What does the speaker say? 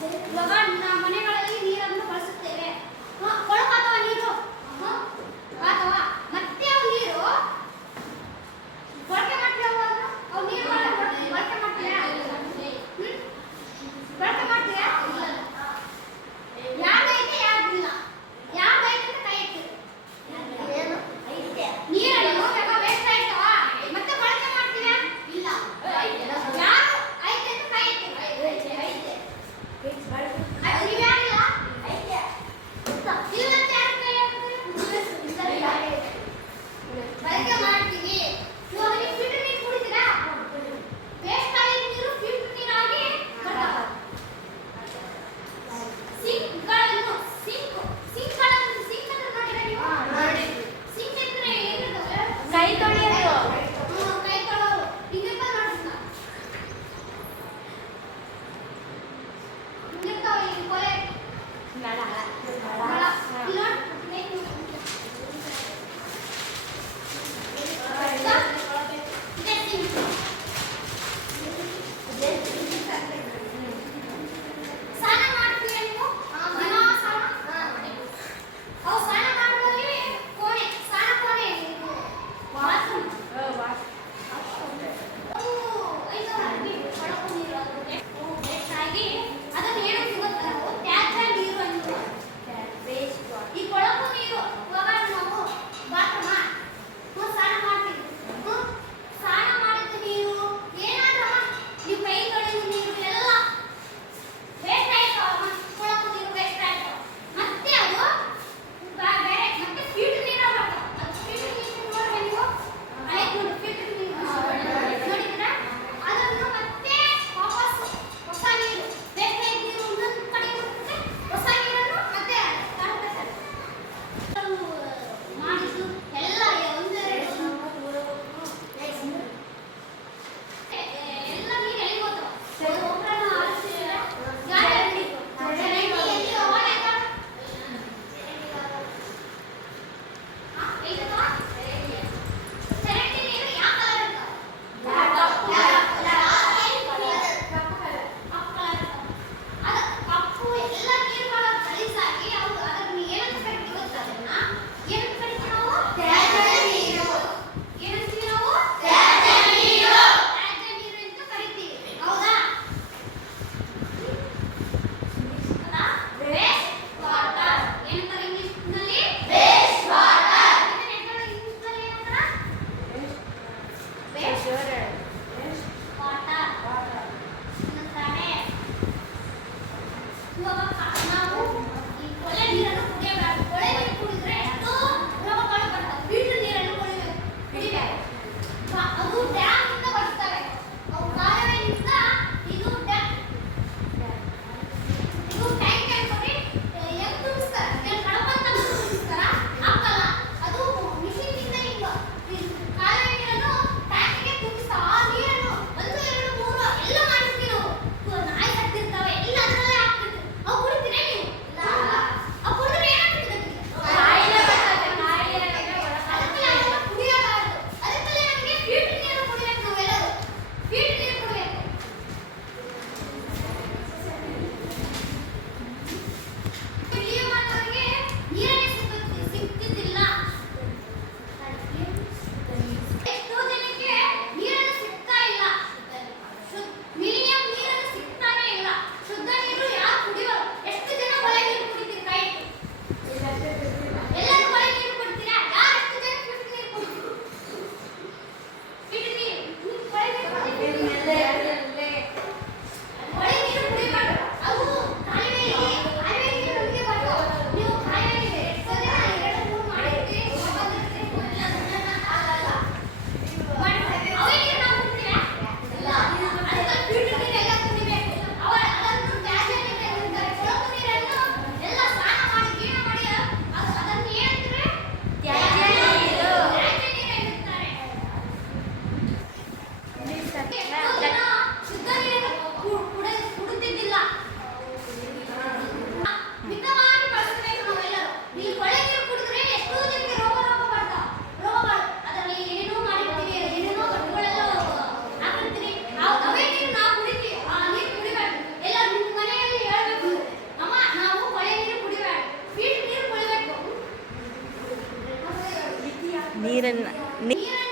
ಇವಾಗ ಮನೆಗಳಲ್ಲಿ ನೀರನ್ನು ಬಳಸುತ್ತೇವೆ. ಕೊಳಕಾತವ ನೀರು ಅಥವಾ ಮತ್ತೆ ಅವು ನೀರು ಬಳಕೆ ಮಾಡ್ತೀವಿ. ಅವು ನೀರು ಬಳಕೆ ಮಾಡ್ತೀವಿ. ಬಳಕೆ ಮಾಡ್ತೀವಿ. ಯಾವ್ದೈತೆ ಯಾವ್ದಿಲ್ಲ. ಯಾವ್ದೈತೆ ಅಂತ ಕೈ ಎತ್ತಿರಿ. ನೀರನ್ನು ವೇಸ್ಟ್ ಆಯ್ತವ ಮತ್ತೆ ಬಳಕೆ ಮಾಡ್ತೀವಿ. ಇಲ್ಲ ಯಾರು ಐತೆ ಅಂತ ಕೈ ಎತ್ತಿರಿ. ನೀವು ಯಾರಿಲ್ಲ ಇಲ್ಲಂತ ಯಾರು ಕೈ ಎತ್ತಿರಿ? ಬಳಕೆ ಮಾಡ್ತೀವಿ. ಇವಾಗ ನೀವು ಫಿಲ್ಟರ್ ನೀರು ಕುಡಿತೀರಾ? ವೇಸ್ಟ್ ಆಗಿದ್ದ ನೀರು ಫಿಲ್ಟರ್ ನೀರಾಗಿ ಬರ್ತಾವ. ಸಿಂಕ್ಗಳನ್ನು ಸಿಂಕ್ ಅಂದ್ರೆ ನೋಡಿದ್ರೆ ನೀವು ಸಿಂಕ್ ಅಂದ್ರೆ ಏನಿರ್ತವೆ? ಕೈ ತೊಳೆಯೋದು. ಕೈ ತೊಳೆಯೋದು ಹಿಂಗಿರ್ತ ನೋಡ್ರಿ. ಹಿಂಗಿರ್ತಾವ ಈ ಕೊಲೆ ನಳ. ನಳ. ಇಲ್ಲಿ ನೋಡಿ. ಇದೆ ಸಿಂಕ್. ಸ್ನಾನ ಮಾಡ್ತೀವಿ ನೀವು? ದಿನಾ ಸ್ನಾನ? ಅವು ಸ್ನಾನ ಮಾಡೋದ್ರಲ್ಲಿ ಕೋಣೆ, ಸ್ನಾನ ಕೋಣೆ ಇದು ಬಾತ್ರೂಮ್. ಅವು ಐದು ಅರ್ಬಿ ಒಳಗೆ ನೀರು ಆಗುತ್ತೆ. ವೇಸ್ಟ್ ಆಗಿ ಅದನ್ನು ಏನು ಸಿಗುತ್ತೆ ನಾವು ತ್ಯಾಜ್ಯ ನೀರು ಅಂತ. ನೀರನ್ನು ನೀರನ್ನು